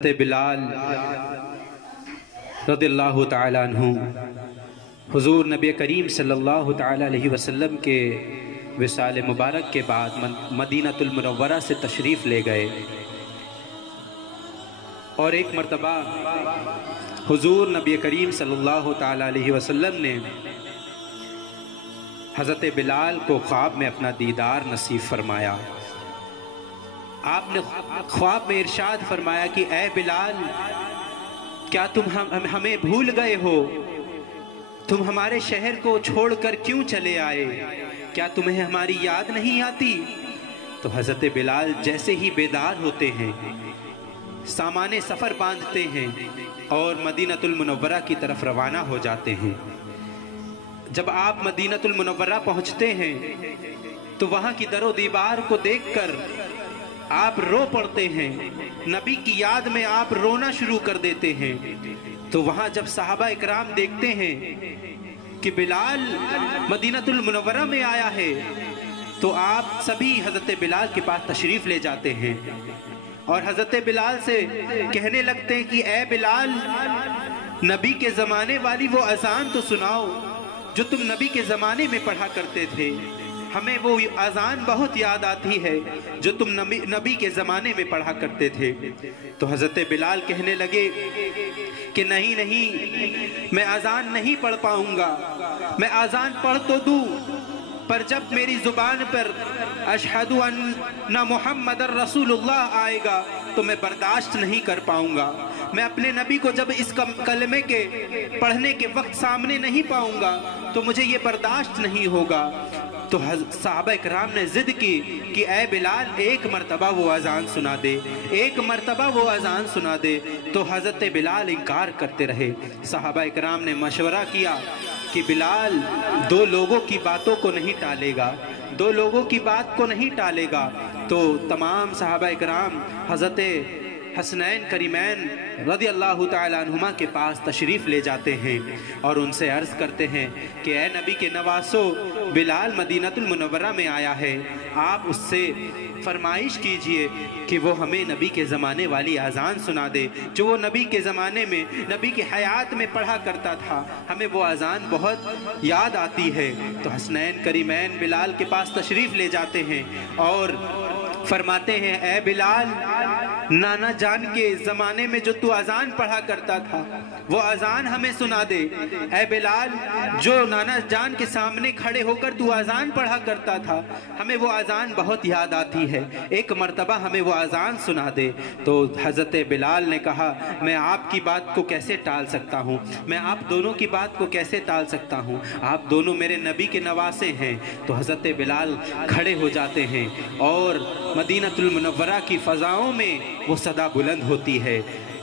بلال رضی اللہ تعالیٰ عنہ حضور نبی کریم صلی اللہ تعالیٰ علیہ وسلم کے وصال مبارک کے بعد مدینہ المنورہ سے تشریف لے گئے، اور ایک مرتبہ حضور نبی کریم صلی اللہ تعالیٰ علیہ وسلم نے حضرت بلال کو خواب میں اپنا دیدار نصیب فرمایا۔ آپ نے خواب میں ارشاد فرمایا کہ اے بلال، کیا تم ہمیں بھول گئے ہو؟ تم ہمارے شہر کو چھوڑ کر کیوں چلے آئے؟ کیا تمہیں ہماری یاد نہیں آتی؟ تو حضرت بلال جیسے ہی بیدار ہوتے ہیں، سامان سفر باندھتے ہیں اور مدینہ المنورہ کی طرف روانہ ہو جاتے ہیں۔ جب آپ مدینہ المنورہ پہنچتے ہیں تو وہاں کی در و دیوار کو دیکھ کر آپ رو پڑتے ہیں، نبی کی یاد میں آپ رونا شروع کر دیتے ہیں۔ تو وہاں جب صحابہ اکرام دیکھتے ہیں کہ بلال مدینہ المنورہ میں آیا ہے، تو آپ سبھی حضرت بلال کے پاس تشریف لے جاتے ہیں اور حضرت بلال سے کہنے لگتے ہیں کہ اے بلال، نبی کے زمانے والی وہ اذان تو سناؤ جو تم نبی کے زمانے میں پڑھا کرتے تھے۔ ہمیں وہ اذان بہت یاد آتی ہے جو تم نبی کے زمانے میں پڑھا کرتے تھے۔ تو حضرت بلال کہنے لگے کہ نہیں، میں اذان نہیں پڑھ پاؤں گا، میں اذان پڑھ تو دوں، پر جب میری زبان پر اشہد ان محمد رسول اللہ آئے گا تو میں برداشت نہیں کر پاؤں گا۔ میں اپنے نبی کو جب اس کلمے کے پڑھنے کے وقت سامنے نہیں پاؤں گا تو مجھے یہ برداشت نہیں ہوگا۔ تو صحابہ اکرام نے ضد کی کہ اے بلال، ایک مرتبہ وہ اذان سنا دے، ایک مرتبہ وہ اذان سنا دے۔ تو حضرت بلال انکار کرتے رہے۔ صحابہ اکرام نے مشورہ کیا کہ بلال دو لوگوں کی باتوں کو نہیں ٹالے گا، دو لوگوں کی بات کو نہیں ٹالے گا۔ تو تمام صحابہ اکرام حضرت حسنین کریمین رضی اللہ تعالیٰ عنہما کے پاس تشریف لے جاتے ہیں اور ان سے عرض کرتے ہیں کہ اے نبی کے نواسو، بلال مدینہ المنورہ میں آیا ہے، آپ اس سے فرمائش کیجئے کہ وہ ہمیں نبی کے زمانے والی اذان سنا دے جو وہ نبی کے زمانے میں نبی کی حیات میں پڑھا کرتا تھا، ہمیں وہ اذان بہت یاد آتی ہے۔ تو حسنین کریمین بلال کے پاس تشریف لے جاتے ہیں اور فرماتے ہیں اے بلال، نانا جان کے زمانے میں جو تو اذان پڑھا کرتا تھا وہ اذان ہمیں سنا دے۔ اے بلال، جو نانا جان کے سامنے کھڑے ہو کر تو اذان پڑھا کرتا تھا، ہمیں وہ اذان بہت یاد آتی ہے، ایک مرتبہ ہمیں وہ اذان سنا دے۔ تو حضرت بلال نے کہا میں آپ کی بات کو کیسے ٹال سکتا ہوں، میں آپ دونوں کی بات کو کیسے ٹال سکتا ہوں، آپ دونوں میرے نبی کے نواسے ہیں۔ تو حضرت بلال کھڑے ہو جاتے ہیں اور مدینہ المنورہ کی فضاؤں میں وہ صدا بلند ہوتی ہے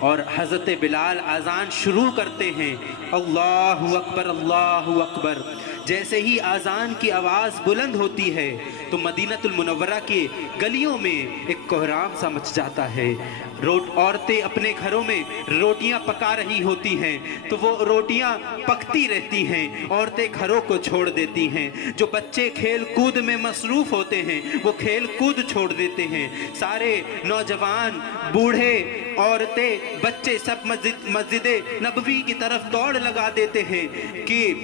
اور حضرت بلال اذان شروع کرتے ہیں، اللہ اکبر اللہ اکبر۔ جیسے ہی اذان کی آواز بلند ہوتی ہے تو مدینہ المنورہ کی گلیوں میں ایک کوہرام سا مچ جاتا ہے۔ عورتیں اپنے گھروں میں روٹیاں پکا رہی ہوتی ہیں تو وہ روٹیاں پکتی رہتی ہیں، عورتیں گھروں کو چھوڑ دیتی ہیں، جو بچے کھیل کود میں مصروف ہوتے ہیں وہ کھیل کود چھوڑ دیتے ہیں، سارے نوجوان، بوڑھے، عورتیں، بچے سب مسجد نبوی کی طرف دوڑ لگا دیتے ہیں کہ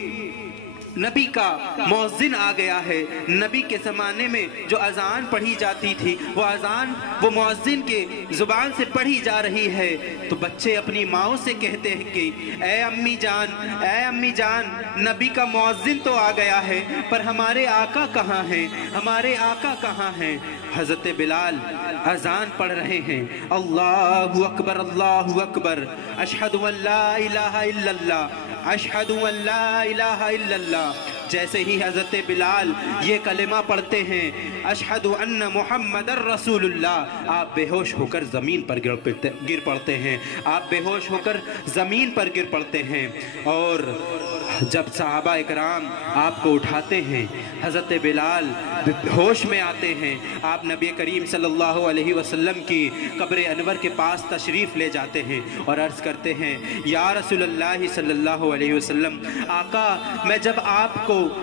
نبی کا مؤذن آ گیا ہے۔ نبی کے زمانے میں جو اذان پڑھی جاتی تھی وہ اذان وہ مؤذن کے زبان سے پڑھی جا رہی ہے۔ تو بچے اپنی ماؤں سے کہتے ہیں کہ اے امی جان، نبی کا مؤذن تو آ گیا ہے پر ہمارے آقا کہاں ہیں، ہمارے آقا کہاں ہیں؟ حضرت بلال اذان پڑھ رہے ہیں، اللہ اکبر اللہ اکبر، اشہد ان لا الہ الا اللہ، اشہد ان لا الہ الا اللہ۔ جیسے ہی حضرت بلال یہ کلمہ پڑھتے ہیں، اشہد ان محمد رسول اللہ، آپ بے ہوش ہو کر زمین پر گر پڑتے ہیں، آپ بے ہوش ہو کر زمین پر گر پڑتے ہیں۔ اور جب صحابہ اکرام آپ کو اٹھاتے ہیں، حضرت بلال ہوش میں آتے ہیں، آپ نبی کریم صلی اللہ علیہ وسلم کی قبر انور کے پاس تشریف لے جاتے ہیں اور عرض کرتے ہیں یا رسول اللہ صلی اللہ علیہ وسلم، آقا میں جب آپ کو